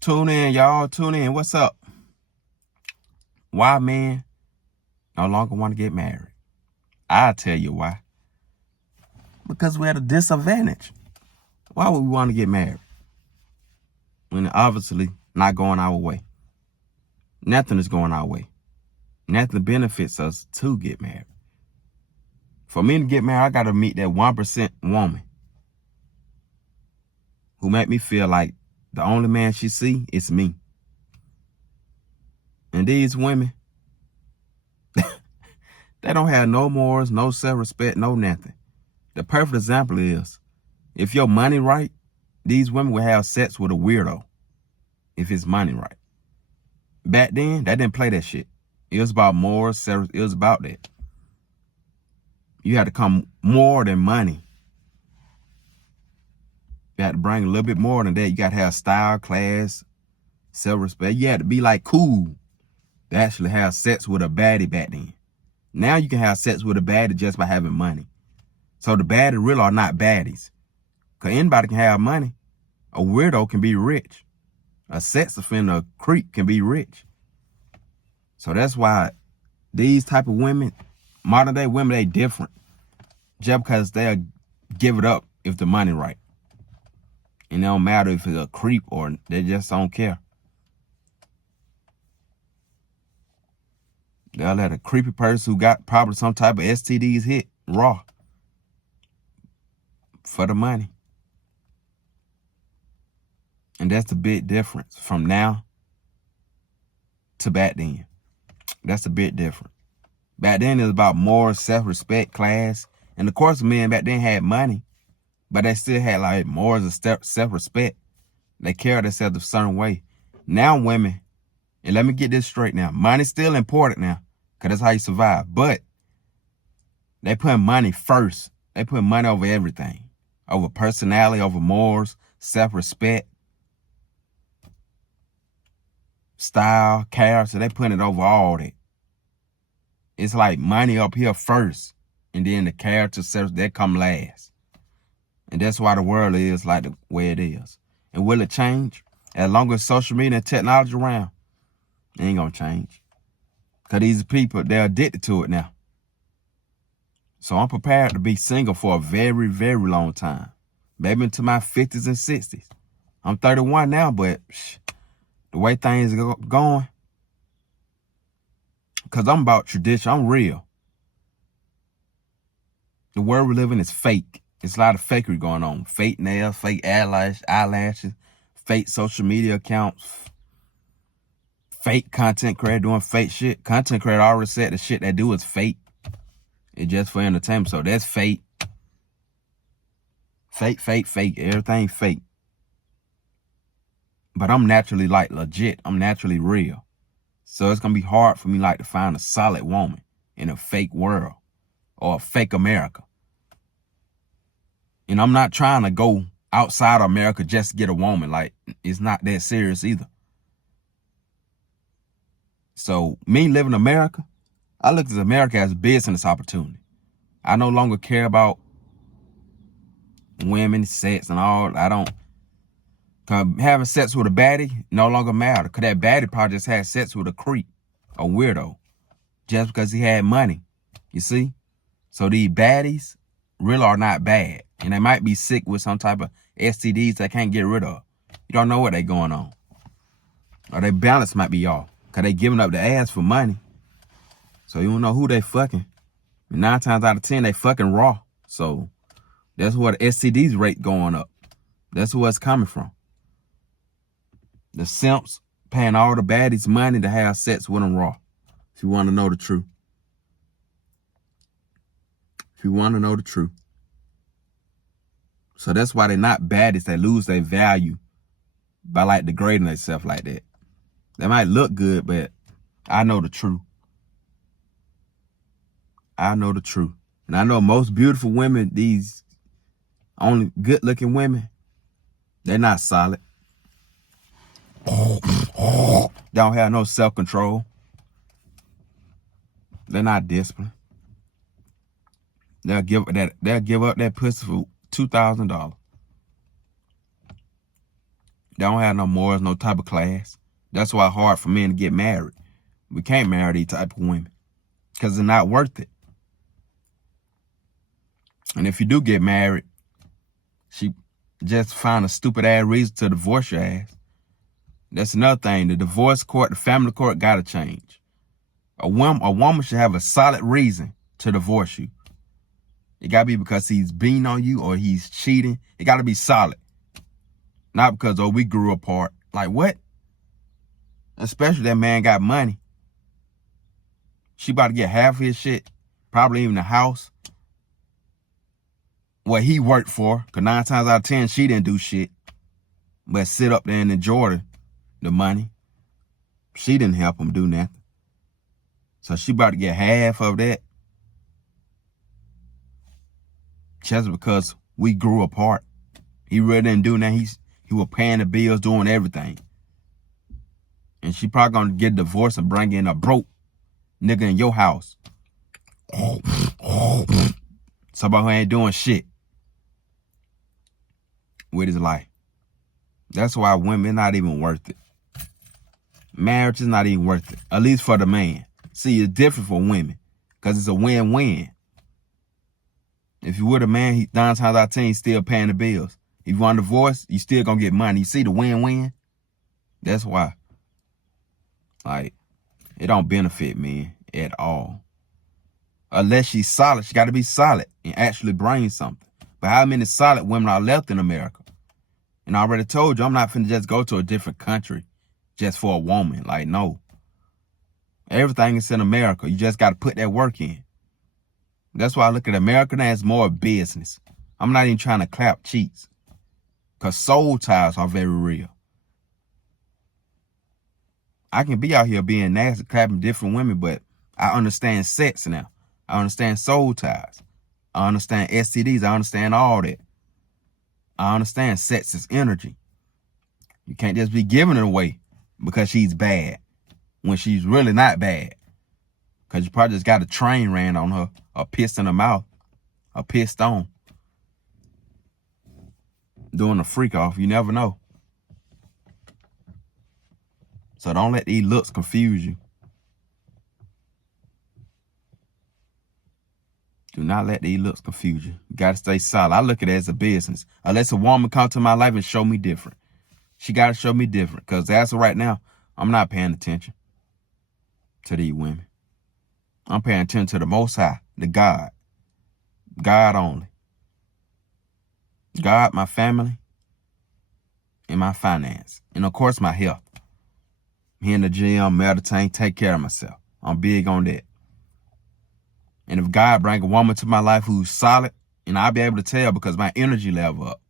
Tune in, y'all. Tune in. What's up? Why men no longer want to get married? I'll tell you why. Because we're at a disadvantage. Why would we want to get married? When it's obviously not going our way. Nothing is going our way. Nothing benefits us to get married. For me to get married, I got to meet that 1% woman who make me feel like the only man she see is me. And these women, they don't have no morals, no self-respect, no nothing. The perfect example is, if your money right, these women will have sex with a weirdo. If his money right. Back then, they didn't play that shit. It was about morals, it was about that. You had to come more than money. You had to bring a little bit more than that. You got to have style, class, self-respect. You had to be like cool to actually have sex with a baddie back then. Now you can have sex with a baddie just by having money. So the baddie really are not baddies. Because anybody can have money. A weirdo can be rich. A sex offender, a creep can be rich. So that's why these type of women, modern day women, they different. Just because they'll give it up if the money right. And it don't matter if it's a creep or they just don't care. They'll let a creepy person who got probably some type of STDs hit raw for the money. And that's the big difference from now to back then. That's a bit different. Back then it was about more self-respect, class. And of course men back then had money, but they still had like morals and self-respect. They carried themselves a certain way. Now women, and let me get this straight now, money's still important now, because that's how you survive. But they put money first. They put money over everything. Over personality, over morals, self-respect, style, character. They put it over all that. It's like money up here first, and then the character, that come last. And that's why the world is like the way it is. And will it change? As long as social media and technology around, it ain't gonna change. Because these people, they're addicted to it now. So I'm prepared to be single for a very, very long time. Maybe into my 50s and 60s. I'm 31 now, but the way things are going, because I'm about tradition, I'm real. The world we live in is fake. It's a lot of fakery going on. Fake nails, fake eyelashes, fake social media accounts, fake content creator doing fake shit. Content creator already said the shit they do is fake. It's just for entertainment. So that's fake. Fake, fake, fake. Everything fake. But I'm naturally like legit. I'm naturally real. So it's going to be hard for me like to find a solid woman in a fake world or a fake America. And I'm not trying to go outside of America just to get a woman. Like, it's not that serious either. So me living in America, I look at America as a business opportunity. I no longer care about women, sex, and all. I don't. Cause having sex with a baddie no longer matter. Cause that baddie probably just had sex with a creep, a weirdo, just because he had money. You see? So these baddies really are not bad. And they might be sick with some type of STDs they can't get rid of. You don't know what they going on. Or their balance might be off. Cause they giving up the ass for money. So you don't know who they fucking. 9 times out of 10, they fucking raw. So that's where the STDs rate going up. That's where it's coming from. The simps paying all the baddies money to have sex with them raw. If you want to know the truth. If you want to know the truth. So that's why they're not baddies. They lose their value by like degrading themselves like that. They might look good, but I know the truth. I know the truth. And I know most beautiful women, these only good looking women, they're not solid. Don't have no self-control. They're not disciplined. They'll give up that pussy for $2,000. They don't have no morals, no type of class. That's why it's hard for men to get married. We can't marry these type of women because they're not worth it. And if you do get married, she just find a stupid ass reason to divorce your ass. That's another thing. The divorce court, the family court gotta change. A woman should have a solid reason to divorce you. It gotta be because he's beating on you or he's cheating. It gotta be solid. Not because, oh, we grew apart. Like, what? Especially that man got money. She about to get half his shit. Probably even the house. What he worked for. Because 9 times out of 10, she didn't do shit. But sit up there and enjoy the money. She didn't help him do nothing. So she about to get half of that. Just because we grew apart. He really didn't do nothing. He was paying the bills, doing everything. And she probably gonna get divorced and bring in a broke nigga in your house. Somebody who ain't doing shit with his life. That's why women not even worth it. Marriage is not even worth it. At least for the man. See, it's different for women. Because it's a win-win. If you with a man, 9 times out of 10, he's still paying the bills. If you want a divorce, you still gonna get money. You see the win-win? That's why. Like, it don't benefit men at all. Unless she's solid. She gotta be solid and actually bring something. But how many solid women are left in America? And I already told you, I'm not finna just go to a different country just for a woman. Like, no. Everything is in America. You just gotta put that work in. That's why I look at America now as more business. I'm not even trying to clap cheeks. Because soul ties are very real. I can be out here being nasty, clapping different women, but I understand sex now. I understand soul ties. I understand STDs. I understand all that. I understand sex is energy. You can't just be giving it away because she's bad when she's really not bad. Because you probably just got a train ran on her, or pissed in her mouth, or pissed on. Doing a freak off, you never know. So don't let these looks confuse you. Do not let these looks confuse you. You got to stay solid. I look at it as a business. Unless a woman come to my life and show me different. She got to show me different. Because as of right now, I'm not paying attention to these women. I'm paying attention to the Most High, the God. God only. God, my family, and my finance. And of course, my health. Here in the gym, meditate, take care of myself. I'm big on that. And if God bring a woman to my life who's solid, and I'll be able to tell because my energy level up.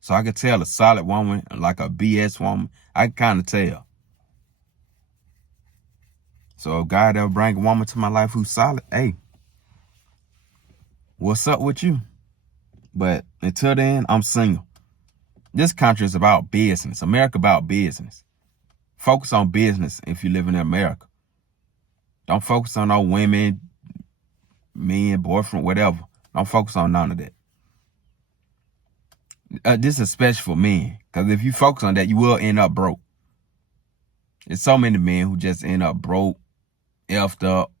So I can tell a solid woman, like a BS woman, I can kind of tell. So if God ever bring a woman to my life who's solid, hey, what's up with you? But until then, I'm single. This country is about business. America about business. Focus on business if you live in America. Don't focus on no women, men, boyfriend, whatever. Don't focus on none of that. This is especially for men. Because if you focus on that, you will end up broke. There's so many men who just end up broke, effed up.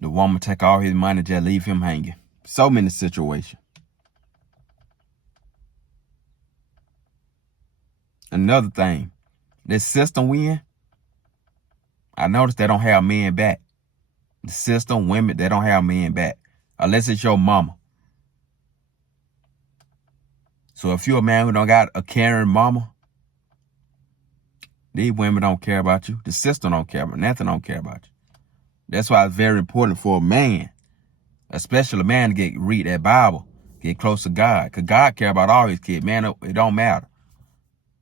The woman take all his money, just leave him hanging. So many situations. Another thing, this system we in, I noticed they don't have men back. The system, women, they don't have men back. Unless it's your mama. So if you're a man who don't got a caring mama, these women don't care about you. The system don't care about you. Nothing don't care about you. That's why it's very important for a man, especially a man, to read that Bible, get close to God. Because God care about all his kids. Man, it don't matter.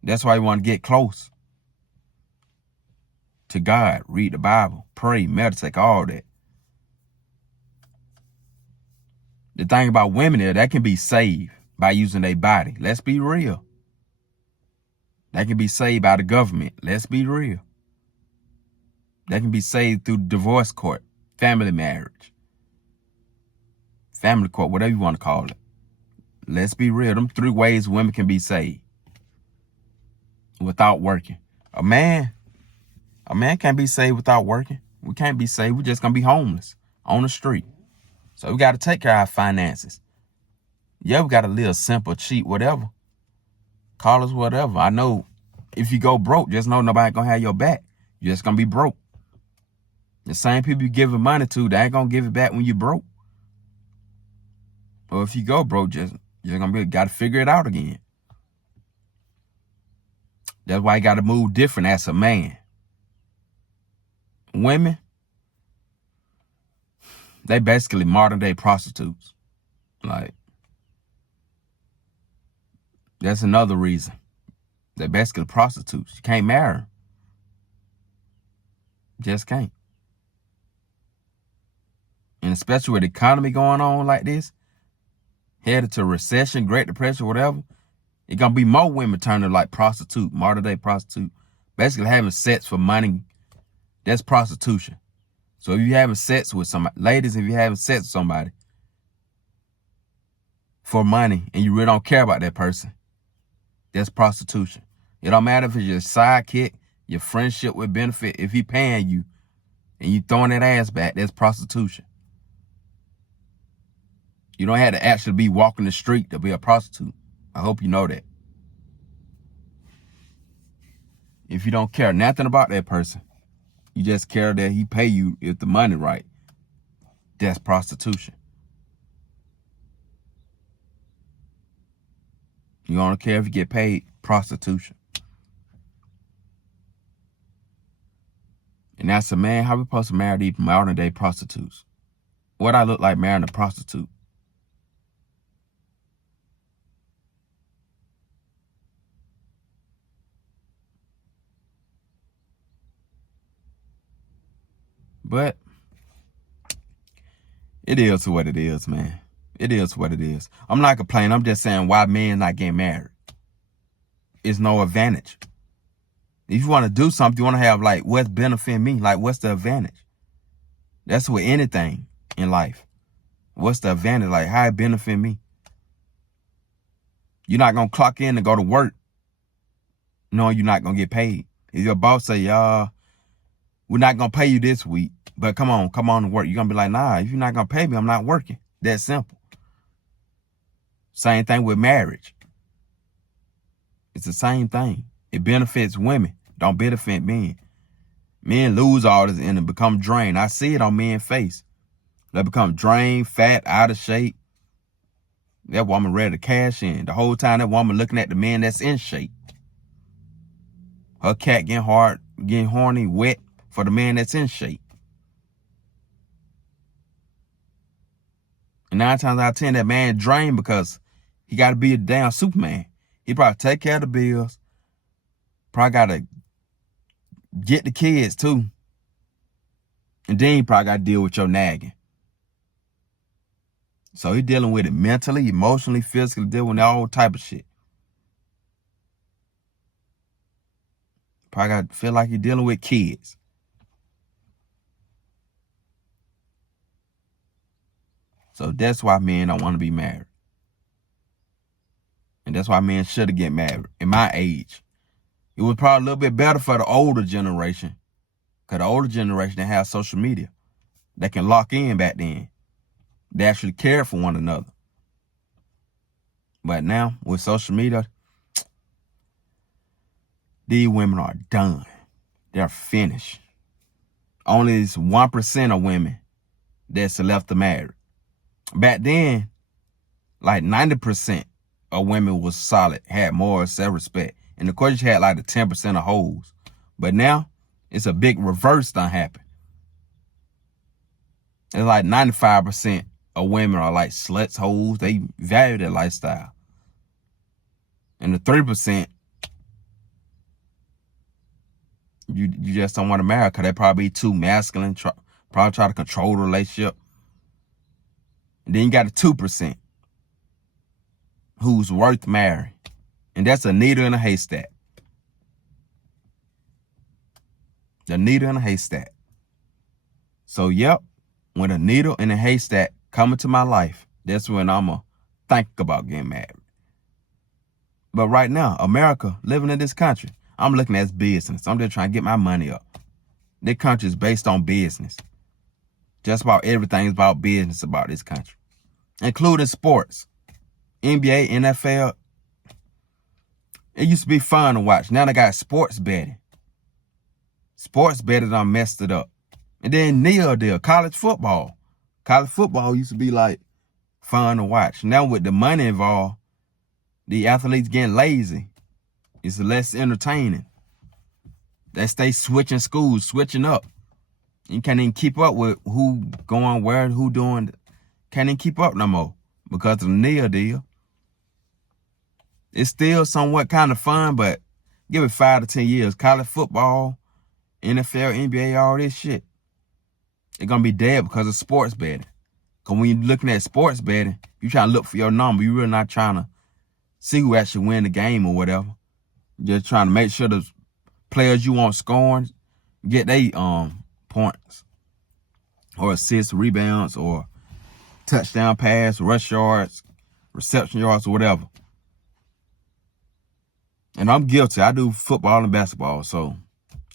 That's why you want to get close to God. Read the Bible, pray, meditate, all that. The thing about women is that can be saved by using their body. Let's be real. That can be saved by the government. Let's be real. That can be saved through divorce court, family marriage, family court, whatever you want to call it. let's be real. Them 3 ways women can be saved without working. A man can't be saved without working. We can't be saved. We're just going to be homeless on the street. So we got to take care of our finances. Yeah, we got to live simple, cheap, whatever. Call us whatever. I know if you go broke, just know nobody going to have your back. You're just going to be broke. The same people you giving money to, they ain't going to give it back when you broke. Or if you go broke, you're going to got to figure it out again. That's why you got to move different as a man. Women, they basically modern day prostitutes. Like, that's another reason. They're basically prostitutes. You can't marry them. Just can't. And especially with the economy going on like this, headed to recession, Great Depression, whatever, it's going to be more women turning like prostitute, modern day prostitute. Basically having sex for money, that's prostitution. So if you're having sex with somebody, ladies, if you're having sex with somebody for money and you really don't care about that person, that's prostitution. It don't matter if it's your sidekick, your friendship with benefit. If he paying you and you throwing that ass back, that's prostitution. You don't have to actually be walking the street to be a prostitute. I hope you know that. If you don't care nothing about that person, you just care that he pay you if the money right, that's prostitution. You don't care if you get paid, prostitution. And that's a man, how we supposed to marry these modern day prostitutes? What I look like marrying a prostitute? But it is what it is, man. It is what it is. I'm not complaining. I'm just saying why men not getting married. It's no advantage. If you want to do something, you want to have like what's benefiting me? Like what's the advantage? That's with anything in life. What's the advantage? Like how it benefit me? You're not going to clock in and go to work knowing you're not going to get paid. If your boss say, we're not going to pay you this week, but come on to work. You're going to be like, nah, if you're not going to pay me, I'm not working. That simple. Same thing with marriage. It's the same thing. It benefits women. Don't benefit men. Men lose all this and become drained. I see it on men's face. They become drained, fat, out of shape. That woman ready to cash in. The whole time that woman looking at the man that's in shape. Her cat getting horny, wet for the man that's in shape. And 9 times out of 10, that man drained because he got to be a damn Superman. He probably take care of the bills. Probably got to get the kids too. And then he probably got to deal with your nagging. So he dealing with it mentally, emotionally, physically, dealing with all type of shit. Probably got to feel like he dealing with kids. So that's why men don't want to be married. And that's why men should get married. In my age, it was probably a little bit better for the older generation. Because the older generation, they have social media. They can lock in back then. They actually cared for one another. But now, with social media, these women are done. They're finished. Only 1% of women that's left to marry. Back then, like 90% of women was solid, had more self-respect. And of course, you had like the 10% of hoes. But now, it's a big reverse done happen. It's like 95% of women are like sluts, hoes. They value their lifestyle. And the 3%, you just don't want to marry because they probably too masculine, probably try to control the relationship. And then you got the 2% who's worth marrying. And that's a needle in a haystack. The needle in a haystack. So, yep, when a needle in a haystack come into my life, that's when I'm going to think about getting married. But right now, America, living in this country, I'm looking at business. I'm just trying to get my money up. This country is based on business. Just about everything is about business about this country, including sports. NBA, NFL. It used to be fun to watch. Now they got sports betting. Sports betting done messed it up. And then deal, college football. College football used to be like fun to watch. Now with the money involved, the athletes getting lazy. It's less entertaining. They stay switching schools, switching up. You can't even keep up with who going where, who doing. Can't even keep up no more because of the deal. It's still somewhat kind of fun, but give it 5 to 10 years. College football, NFL, NBA, all this shit. It's going to be dead because of sports betting. Because when you're looking at sports betting, you're trying to look for your number. You're really not trying to see who actually win the game or whatever. You're just trying to make sure the players you want scoring get their points or assists, rebounds, or touchdown pass, rush yards, reception yards, or whatever. And I'm guilty. I do football and basketball, so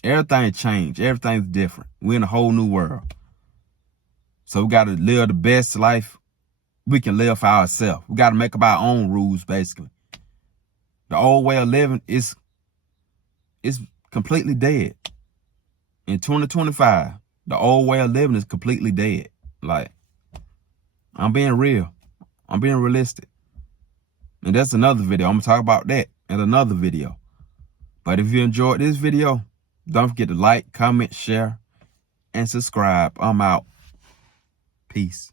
everything changed. Everything's different. We're in a whole new world. So we got to live the best life we can live for ourselves. We got to make up our own rules, basically. The old way of living is completely dead. In 2025, the old way of living is completely dead. Like, I'm being real. I'm being realistic. And that's another video. I'm going to talk about that in another video. But if you enjoyed this video, don't forget to like, comment, share, and subscribe. I'm out. Peace.